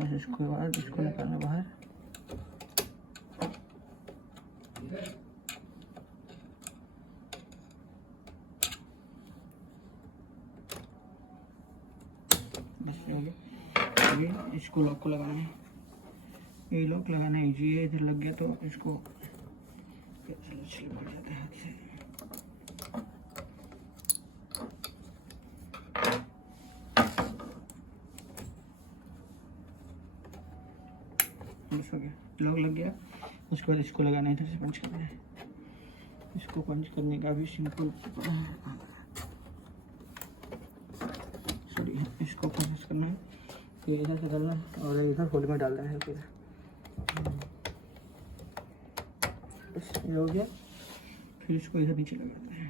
बस इसको बाद इसको निकालना बाहर। बस अभी इसको लॉक को लगाना है। ये लॉक लगाना ईजी है, इधर लग गया तो इसको पड़ जाता है हाथ से। बस हो गया, लॉक लग गया। उसके बाद इसको लगाना है, इधर से पंच करना है। इसको पंच करने का भी सिंपल, सॉरी इसको पंच करना है, फिर इधर से डालना है और इधर होल में डालना है। फिर बस ये हो गया। फिर इसको इधर नीचे लगाना है।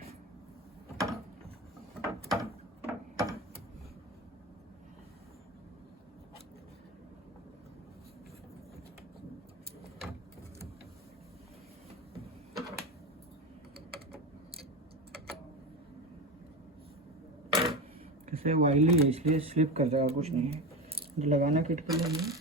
कैसे वाइली है इसलिए स्लिप कर जाएगा, कुछ नहीं है। जो लगाना किट कर लेंगे।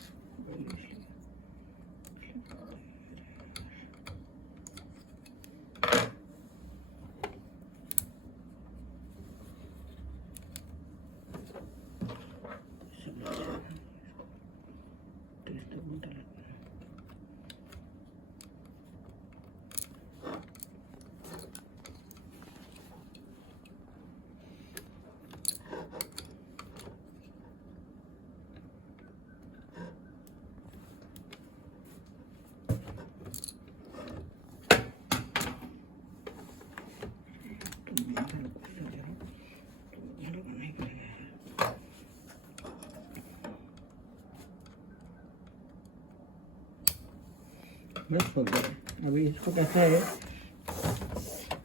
बस हो गया। अभी इसको कैसा है,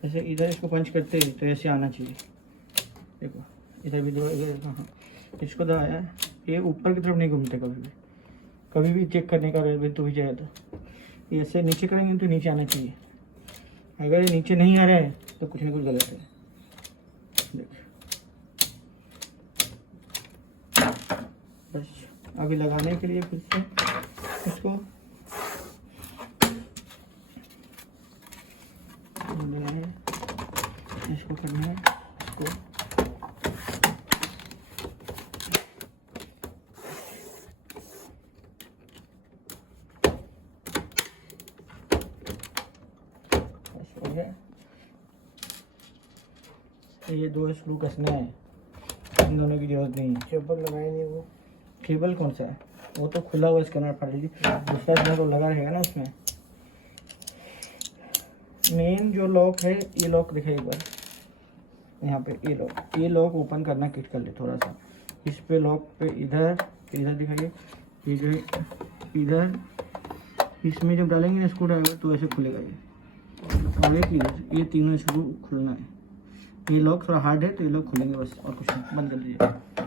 ऐसे इधर इसको पंच करते हैं तो ऐसे आना चाहिए। देखो इधर भी दो, इधर हाँ, इसको दबाया, ये ऊपर की तरफ नहीं घूमते कभी भी। कभी भी चेक करने का तो भी चाहिए तो ऐसे नीचे करेंगे तो नीचे आना चाहिए। अगर ये नीचे नहीं आ रहा है तो कुछ ना कुछ गलत है। बस अभी लगाने के लिए फिर से इसको है, इसको करना है, इसको बस हो गया। ये दो स्क्रू कसने हैं, इन दोनों की जरूरत नहीं है। केबल लगाए नहीं, वो केबल कौन सा है, वो तो खुला हुआ स्कैनर फाड़ लीजिए। दूसरा स्कैनर तो लगा रहेगा ना उसमें। मेन जो लॉक है, ये लॉक दिखाइए एक बार यहाँ पे। ये लॉक ओपन करना किट कर ले थोड़ा सा। इस पे लॉक पे इधर दिखाइए, ये जो इधर इसमें जब डालेंगे ना स्क्रू ड्राइवर तो ऐसे खुलेगा ये। और एक इधर, ये तीनों स्क्रू खुलना है। ये लॉक थोड़ा हार्ड है तो ये लॉक खुलेंगे बस, और कुछ नहीं। बंद कर दीजिए।